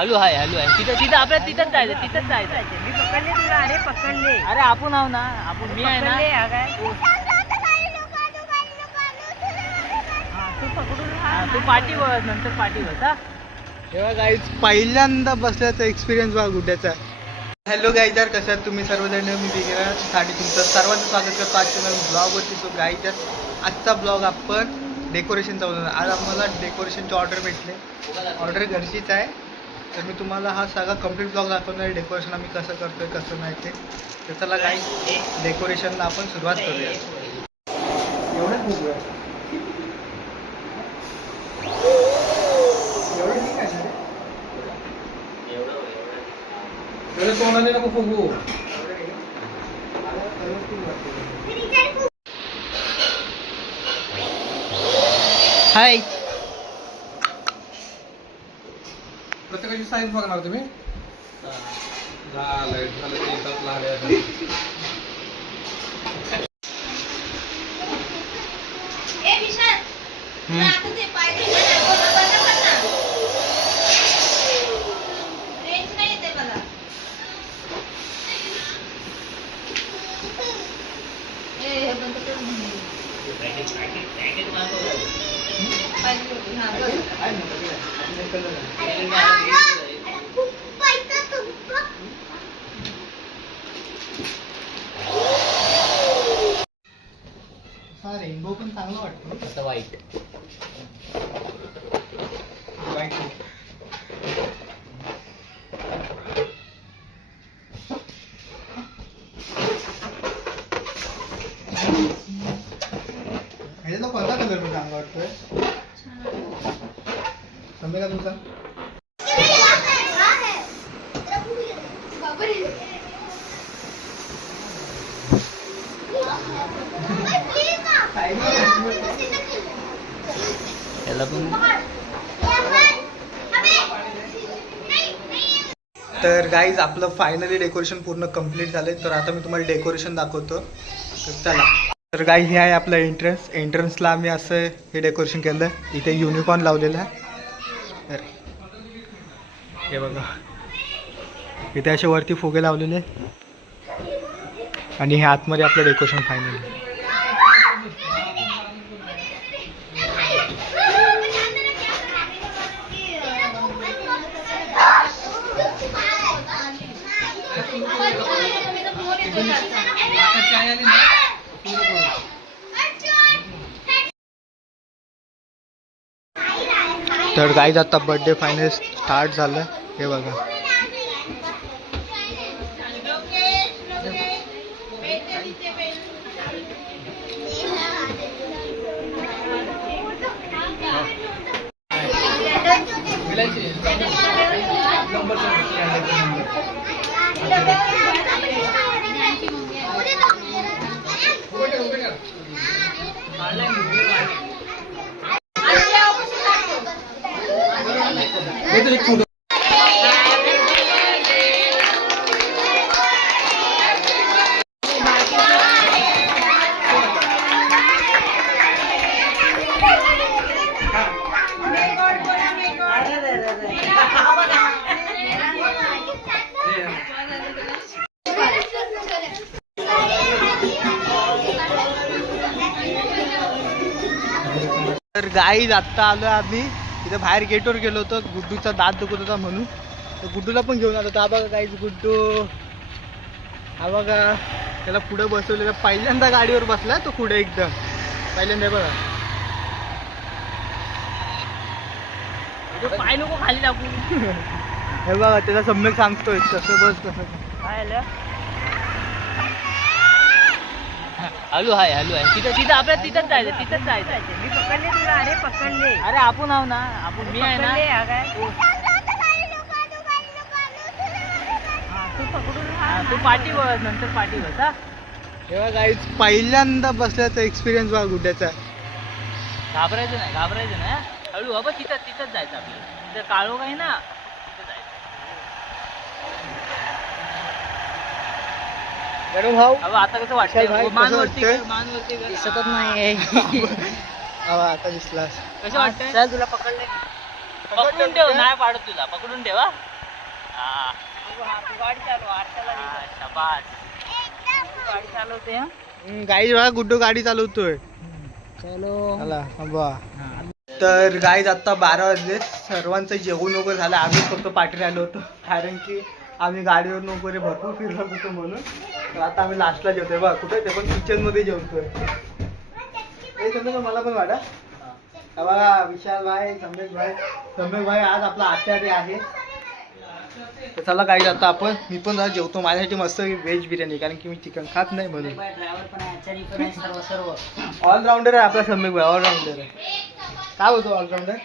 Hello hi hello आहे तिथं तिथं आपल्याला तिथंच जायचं तिथंच जायचं. मी पकडले तुला. अरे पकडले. अरे आपण आहो ना आपण मी आहे ना. तू पकडून तू पाठीवर नंतर पाठीवर हा. तेव्हा गाईज पहिल्यांदा बसल्याचा एक्सपिरियन्स बघा गुड्याचा. हॅलो गाईजर, कशा आहात तुम्ही सर्वजण. मी वेगळ्यासाठी तुमचं सर्वांचं स्वागत करतो आजच्या नवीन ब्लॉगवरती. सो गाईजर, आजचा ब्लॉग आपण डेकोरेशनचा होता. आज आम्हाला डेकोरेशनची ऑर्डर भेटले. ऑर्डर घरचीच आहे. तर मी तुम्हाला हा सगळा कंप्लीट ब्लॉग दाखवणार आहे. डेकोरेशन आम्ही कसं करतोय कसं नाही ते. तर चला गाईज, डेकोरेशनला आपण सुरुवात करूया. एवढंच बघूया. तोंडाने नको फुगू. हाय. प्रत्येकाची साईज बघणार तुम्ही. हा रेनबो पण चांगला वाटतो. आता वाईट वाईट ह्याचा कोणता कलर पण चांगला वाटतोय. समजा का तुमचा. याला पण. तर गाईज, आपलं फायनली डेकोरेशन पूर्ण कंप्लीट झालंय. तर आता मी तुम्हाला डेकोरेशन दाखवतो. तर चला. तर गाईज, हे आहे आपलं एंट्रन्स. एंट्रन्सला आम्ही असं हे डेकोरेशन केलं. इथे युनिकॉर्न लावलेलं आहे. तर हे बघा, इथे असे वरती फुगे लावलेले. आणि हे आतमध्ये आपलं डेकोरेशन फायनली. तर गाईज, आता बर्थडे फायनल स्टार्ट झालं. हे बघा. तर गाईज, आत्ता आलो आम्ही. इथे बाहेर गेटवर गेलो होतो. गुड्डूचा दात दुखत होता म्हणून. तर गुड्डूला पण घेऊन आलो. तर हा बघा गाईज, गुड्डू हा बघा. त्याला पुढे बसवलेलं. पहिल्यांदा गाडीवर बसला तो पुढे एकदम पहिल्यांदा. बघा, पाय नको खाली टाकू. हे बघा, त्याला सम्यक सांगतोय कसं बस कसं काय हॅलो हाय हॅलो आहे तिथं तिथं आपल्याला तिथंच जायचं तिथंच जायचं. मी पकडले तुला. अरे पकडले. अरे आपण आहो ना आपण मी आहे ना. तू पकडून तू पाठीवर नंतर पाठीवर हा. तेव्हा गाईज, पहिल्यांदा बसल्याचा एक्सपिरियन्स बघा गुड्याचा. घाबरायचं नाही हळू. बाबा तिथंच तिथंच जायचं आपल्याला. तिथं काळो काही ना तिथं जायचं. गरम भाऊ. आता कसं विशाल भाई, वाटतं. कसं मानवरती वाटतंय? कर, मानवरती कर. दिसतच नाही. आता दिसलास. कसं वाटतं. चल तुला पकडले. पकडून ठेव. नाही पाडत तुला. पकडून ठेवा. हा. तू गाडी चालव आरशाला दे. हा, शाबास. तू गाडी चालवते हा गाईज बघा गुड्डू गाडी चालवतोय. चलो चला बा. तर गाईज आता 12 वाजले. सर्वांचं जेवण वगैरे झालं. आम्ही फक्त पाठी राहिलो होतो कारण की आम्ही गाडीवर वगैरे भरपूर फिरलो होतो म्हणून. तर आता आम्ही लास्टला जेवतोय बघा. कुठे ते पण किचन मध्ये जेवतोय. हे समजा मला पण वाटा. हा बघा विशाल भाई, सम्यक भाई आज आपला आचार्य आहे. तर चला काही आता आपण मी पण जरा जेवतो. माझ्यासाठी मस्त व्हेज बिर्याणी कारण की मी चिकन खात नाही म्हणून. ड्रायव्हर पण आहे आचारी पण आहे सर्व सर्व ऑलराऊंडर आहे आपला सम्यक भाई. ऑलराऊंडर आहे. काय बोलतो ऑलराऊंडर?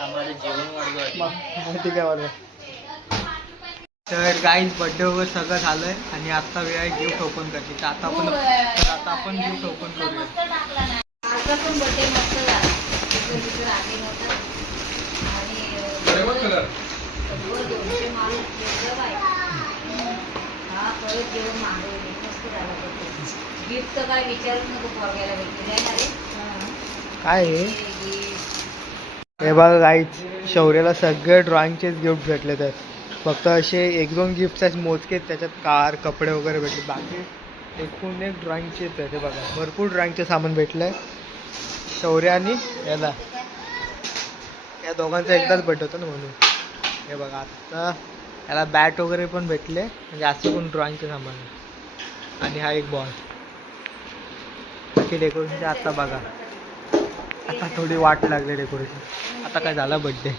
आम्हाला जेवण वाढवलं. ठीक आहे बरोबर. तर गाईज बर्थडे वगैरे सगळं झालंय आणि आता वेळ आहे गिफ्ट ओपन करायची. तर आता आपण गिफ्ट ओपन करूया. माझा पण बर्थडे मस्त झाला. तिकडे आले नव्हतं आणि सगळं 200 माणूस जेवलं बाई. हा परत जेवण मागवले. मस्त झाला बर्थडे. गिफ्ट तर काय विचारूच नको पोरग्याला भेटले आहे ना रे. काय आहे गिफ्ट हे बघा गाईज शौर्याला सगळे ड्रॉइंगचेच गिफ्ट भेटले. तर फक्त असे 1-2 गिफ्ट आहेत मोजकेच. त्याच्यात कार कपडे वगैरे भेटले. बाकी एकूण एक ड्रॉइंगचेच आहे. ते बघा भरपूर ड्रॉइंगचे सामान भेटलं आहे शौर्य आणि याला. या दोघांचा एकदाच बर्थडे होता ना म्हणून. हे बघा आता याला बॅट वगैरे पण भेटले म्हणजे असं पण ड्रॉइंगचे सामान आहे. आणि हा एक बॉल. बाकी डेकोरेशनचे आता बघा. आता थोडी वाट लागली डेकोरेशन. आता काय झालं बर्थडे.